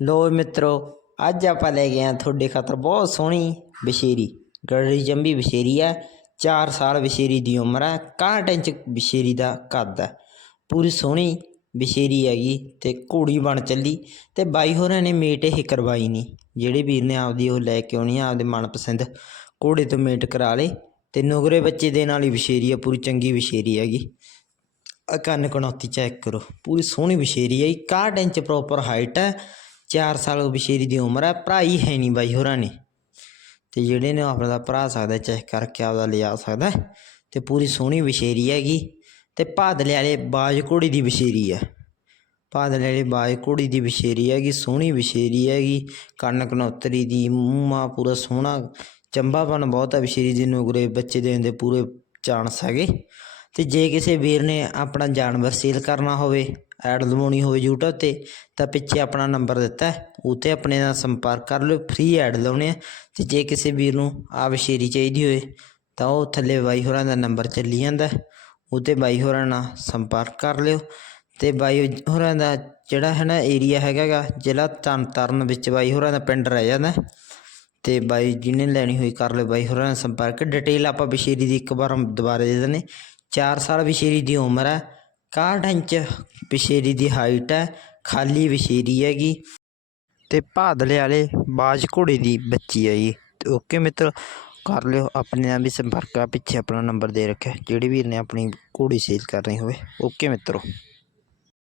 ਲੋ ਮਿੱਤਰੋ, ਅੱਜ ਆਪਾਂ ਲੈ ਗਏ ਆ ਤੁਹਾਡੇ ਖਾਤਰ ਬਹੁਤ ਸੋਹਣੀ ਬਸ਼ੇਰੀ। ਗੜੜੀ ਜੰਬੀ ਬਸ਼ੇਰੀ ਹੈ 4 ਸਾਲ ਬਸ਼ੇਰੀ ਦੀ ਉਮਰ ਹੈ 61 ਇੰਚ ਬਸ਼ੇਰੀ ਦਾ ਕੱਦ ਹੈ। ਪੂਰੀ ਸੋਹਣੀ ਬਸ਼ੇਰੀ ਹੈਗੀ ਤੇ ਘੋੜੀ ਬਣ ਚੱਲੀ ਤੇ ਬਾਈ ਹੋਰਾਂ ਨੇ ਮੇਟ ਇਹ ਕਰਵਾਈ ਨਹੀਂ ਜਿਹੜੇ ਵੀਰ ਨੇ ਆਪਦੀ ਉਹ ਲੈ ਕੇ ਆਉਣੀ ਆ, ਆਪਦੇ ਮਨਪਸੰਦ ਘੋੜੇ ਤੋਂ ਮੇਟ ਕਰਾ ਲੇ ਤੇ ਨੁਗਰੇ ਬੱਚੇ ਦੇ ਨਾਲ ਹੀ ਬਸ਼ੇਰੀ ਆ ਪੂਰੀ ਚੰਗੀ ਬਸ਼ੇਰੀ ਹੈਗੀ। ਆ ਕੰਨ ਕਣੌਤੀ ਚੈੱਕ ਕਰੋ, ਪੂਰੀ ਸੋਹਣੀ ਬਸ਼ੇਰੀ ਹੈ 61 ਇੰਚ ਪ੍ਰੋਪਰ ਹਾਈਟ ਹੈ। 4 ਸਾਲ ਬਸ਼ੇਰੀ ਦੀ ਉਮਰ ਹੈ, ਭਰਾ ਹੀ ਹੈ ਨਹੀਂ ਬਾਈ ਹੋਰਾਂ ਨੇ। ਤੇ ਜਿਹੜੇ ਨੇ ਉਹ ਆਪਣਾ ਭਰਾ ਸਕਦਾ, ਚੈੱਕ ਕਰਕੇ ਆਪਦਾ ਲਿਆ ਸਕਦਾ ਹੈ। ਤੇ ਪੂਰੀ ਸੋਹਣੀ ਬਸ਼ੇਰੀ ਹੈਗੀ। ਤੇ ਭਾਦਲੇ ਵਾਲੇ ਬਾਜ ਘੋੜੀ ਦੀ ਬਸ਼ੇਰੀ ਹੈ ਭਾਦਲੇ ਵਾਲੇ ਬਾਜ ਘੋੜੀ ਦੀ ਬਸ਼ੇਰੀ ਹੈਗੀ, ਸੋਹਣੀ ਬਸ਼ੇਰੀ ਹੈਗੀ। ਕੰਨ ਕਨੌਤਰੀ ਦੀ, ਮੂੰਹਾਂ ਪੂਰਾ ਸੋਹਣਾ, ਚੰਬਾਪਨ ਬਹੁਤ ਹੈ ਬਸ਼ੇਰੀ ਦੀ ਨੁਗਰੇ ਬੱਚੇ ਦੇਣ ਦੇ ਪੂਰੇ ਚਾਂਸ ਹੈਗੇ। ਤੇ ਜੇ ਕਿਸੇ ਵੀਰ ਨੇ ਆਪਣਾ ਜਾਨਵਰ ਸੇਲ ਕਰਨਾ ਹੋਵੇ ਐਡ ਲਵਾਉਣੀ ਹੋਵੇ YouTube ਤੇ, ਤਾਂ ਪਿੱਛੇ ਆਪਣਾ ਨੰਬਰ ਦਿੱਤਾ ਹੈ। ਉਤੇ ਆਪਣੇ ਨਾਲ ਸੰਪਰਕ ਕਰ ਲਿਓ ਫ੍ਰੀ ਐਡ ਲਾਉਣੇ ਆ। ਤੇ ਜੇ ਕਿਸੇ ਵੀਰ ਨੂੰ ਆ ਬਸ਼ੇਰੀ ਚਾਹੀਦੀ ਹੋਵੇ, ਤਾਂ ਉਹ ਥੱਲੇ ਬਾਈ ਹੋਰਾਂ ਦਾ ਨੰਬਰ ਚੱਲੀ ਜਾਂਦਾ ਉਤੇ ਬਾਈ ਹੋਰਾਂ ਨਾਲ ਸੰਪਰਕ ਕਰ ਲਿਓ। ਤੇ ਬਾਈ ਹੋਰਾਂ ਦਾ ਜਿਹੜਾ ਹੈ ਨਾ ਏਰੀਆ ਹੈਗਾ ਗਾ ਜ਼ਿਲ੍ਹਾ ਤਰਨਤਾਰਨ ਵਿੱਚ ਬਾਈ ਹੋਰਾਂ ਦਾ ਪਿੰਡ ਰਹਿ ਜਾਂਦਾ ਹੈ। ਤੇ ਬਾਈ ਜਿਹਨੇ ਲੈਣੀ ਹੋਈ ਕਰ ਲਿਓ, ਬਾਈ ਹੋਰਾਂ ਨਾਲ ਸੰਪਰਕ। ਡਿਟੇਲ ਆਪਾਂ ਬਸ਼ੇਰੀ ਦੀ ਇੱਕ ਵਾਰ ਦੁਬਾਰਾ ਦੇ ਦਿੰਦੇ 4 ਸਾਲ ਬਸ਼ੇਰੀ ਦੀ ਉਮਰ ਹੈ। 61 ਇੰਚ ਬਸ਼ੇਰੀ ਦੀ ਹਾਈਟ ਹੈ, ਖਾਲੀ ਬਸ਼ੇਰੀ ਹੈਗੀ। ਤੇ ਭਾਦਲੇ ਵਾਲੇ ਬਾਜ ਘੋੜੇ ਦੀ ਬੱਚੀ ਹੈ ਜੀ। ਤੇ ਓਕੇ ਮਿੱਤਰ, ਕਰ ਲਿਓ ਆਪਣੇ ਨਾਲ ਵੀ ਸੰਪਰਕ ਆ, ਪਿੱਛੇ ਆਪਣਾ ਨੰਬਰ ਦੇ ਰੱਖਿਆ, ਜਿਹੜੀ ਵੀਰ ਨੇ ਆਪਣੀ ਘੋੜੀ ਸੇਲ ਕਰਨੀ ਹੋਵੇ। ਓਕੇ ਮਿੱਤਰੋ।